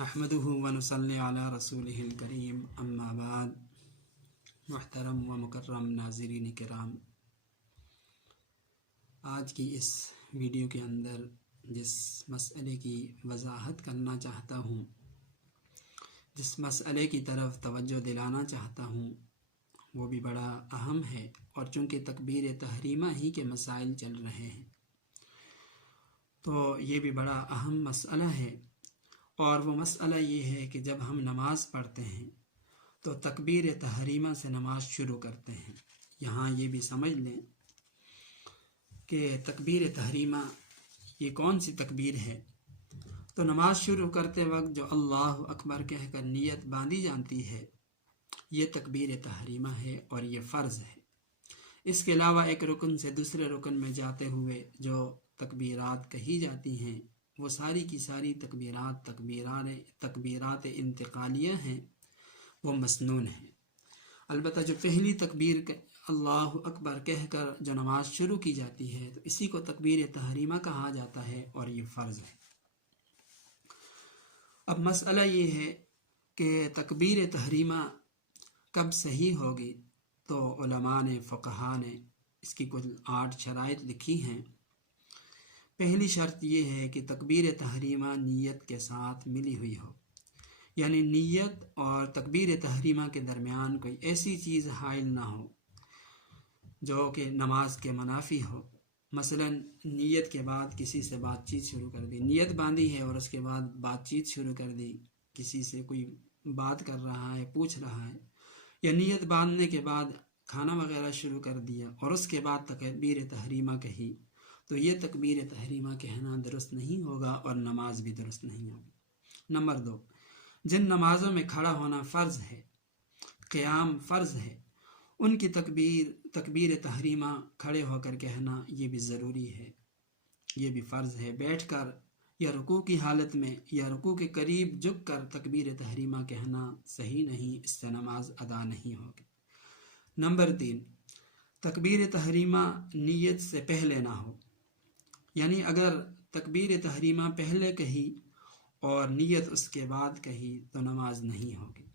نحمده ونصلی علی رسولہ الکریم اما بعد۔ محترم و مکرم ناظرین کرام، آج کی اس ویڈیو کے اندر جس مسئلے کی وضاحت کرنا چاہتا ہوں، جس مسئلے کی طرف توجہ دلانا چاہتا ہوں، وہ بھی بڑا اہم ہے، اور چونکہ تکبیر تحریمہ ہی کے مسائل چل رہے ہیں تو یہ بھی بڑا اہم مسئلہ ہے۔ اور وہ مسئلہ یہ ہے کہ جب ہم نماز پڑھتے ہیں تو تکبیر تحریمہ سے نماز شروع کرتے ہیں۔ یہاں یہ بھی سمجھ لیں کہ تکبیر تحریمہ یہ کون سی تکبیر ہے۔ تو نماز شروع کرتے وقت جو اللہ اکبر کہہ کر نیت باندھی جاتی ہے، یہ تکبیر تحریمہ ہے اور یہ فرض ہے۔ اس کے علاوہ ایک رکن سے دوسرے رکن میں جاتے ہوئے جو تکبیرات کہی جاتی ہیں، وہ ساری کی ساری تکبیرات انتقالیہ ہیں، وہ مسنون ہیں۔ البتہ جو پہلی تکبیر اللہ اکبر کہہ کر جو نماز شروع کی جاتی ہے تو اسی کو تکبیر تحریمہ کہا جاتا ہے اور یہ فرض ہے۔ اب مسئلہ یہ ہے کہ تکبیر تحریمہ کب صحیح ہوگی، تو علماء نے، فقہاء نے اس کی کل 8 شرائط لکھی ہیں۔ پہلی شرط یہ ہے کہ تکبیر تحریمہ نیت کے ساتھ ملی ہوئی ہو، یعنی نیت اور تکبیر تحریمہ کے درمیان کوئی ایسی چیز حائل نہ ہو جو کہ نماز کے منافی ہو۔ مثلا نیت کے بعد کسی سے بات چیت شروع کر دی، نیت باندھی ہے اور اس کے بعد بات چیت شروع کر دی، کسی سے کوئی بات کر رہا ہے، پوچھ رہا ہے، یا نیت باندھنے کے بعد کھانا وغیرہ شروع کر دیا اور اس کے بعد تکبیر تحریمہ کہی، تو یہ تکبیر تحریمہ کہنا درست نہیں ہوگا اور نماز بھی درست نہیں ہوگی۔ نمبر 2، جن نمازوں میں کھڑا ہونا فرض ہے، قیام فرض ہے، ان کی تکبیر تحریمہ کھڑے ہو کر کہنا یہ بھی ضروری ہے، یہ بھی فرض ہے۔ بیٹھ کر یا رکوع کی حالت میں یا رکوع کے قریب جھک کر تکبیر تحریمہ کہنا صحیح نہیں، اس سے نماز ادا نہیں ہوگی۔ نمبر 3، تکبیر تحریمہ نیت سے پہلے نہ ہو، یعنی اگر تکبیر تحریمہ پہلے کہی اور نیت اس کے بعد کہی تو نماز نہیں ہوگی،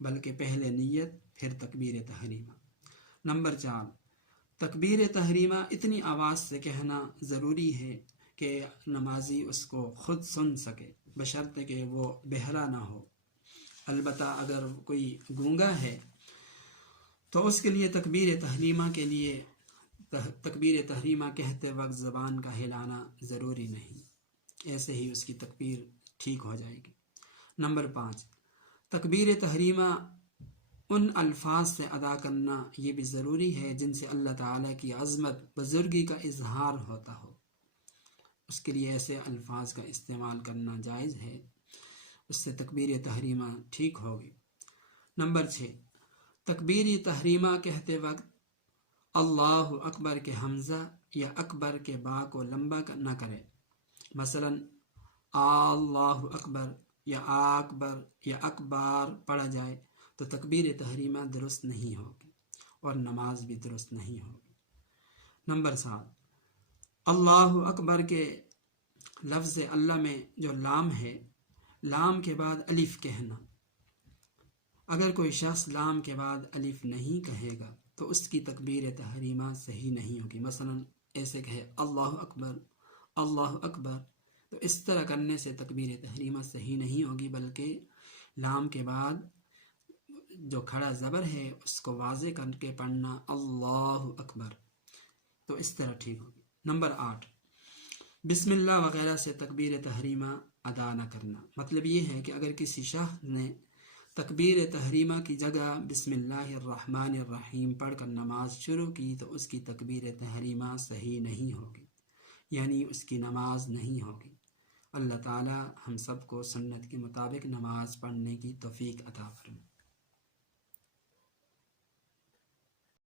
بلکہ پہلے نیت پھر تکبیر تحریمہ۔ نمبر 4، تکبیر تحریمہ اتنی آواز سے کہنا ضروری ہے کہ نمازی اس کو خود سن سکے، بشرطے کہ وہ بہرا نہ ہو۔ البتہ اگر کوئی گونگا ہے تو اس کے لیے تکبیر تحریمہ کہتے وقت زبان کا ہلانا ضروری نہیں، ایسے ہی اس کی تکبیر ٹھیک ہو جائے گی۔ نمبر 5، تکبیر تحریمہ ان الفاظ سے ادا کرنا یہ بھی ضروری ہے جن سے اللہ تعالیٰ کی عظمت، بزرگی کا اظہار ہوتا ہو، اس کے لیے ایسے الفاظ کا استعمال کرنا جائز ہے، اس سے تکبیر تحریمہ ٹھیک ہوگی۔ نمبر 6، تکبیر تحریمہ کہتے وقت اللہ اکبر کے حمزہ یا اکبر کے با کو لمبا نہ کرے، مثلا اللہ اکبر یا اکبر یا اکبار پڑھا جائے تو تکبیر تحریمہ درست نہیں ہوگی اور نماز بھی درست نہیں ہوگی۔ نمبر 7، اللہ اکبر کے لفظ اللہ میں جو لام ہے، لام کے بعد الف کہنا، اگر کوئی شخص لام کے بعد الف نہیں کہے گا تو اس کی تکبیر تحریمہ صحیح نہیں ہوگی۔ مثلا ایسے کہے اللہ اکبر، اللہ اکبر، تو اس طرح کرنے سے تکبیر تحریمہ صحیح نہیں ہوگی، بلکہ لام کے بعد جو کھڑا زبر ہے اس کو واضح کر کے پڑھنا اللہ اکبر، تو اس طرح ٹھیک ہوگی۔ نمبر 8، بسم اللہ وغیرہ سے تکبیر تحریمہ ادا نہ کرنا، مطلب یہ ہے کہ اگر کسی شخص نے تکبیر تحریمہ کی جگہ بسم اللہ الرحمن الرحیم پڑھ کر نماز شروع کی تو اس کی تکبیر تحریمہ صحیح نہیں ہوگی، یعنی اس کی نماز نہیں ہوگی۔ اللہ تعالی ہم سب کو سنت کے مطابق نماز پڑھنے کی توفیق عطا فرمائے۔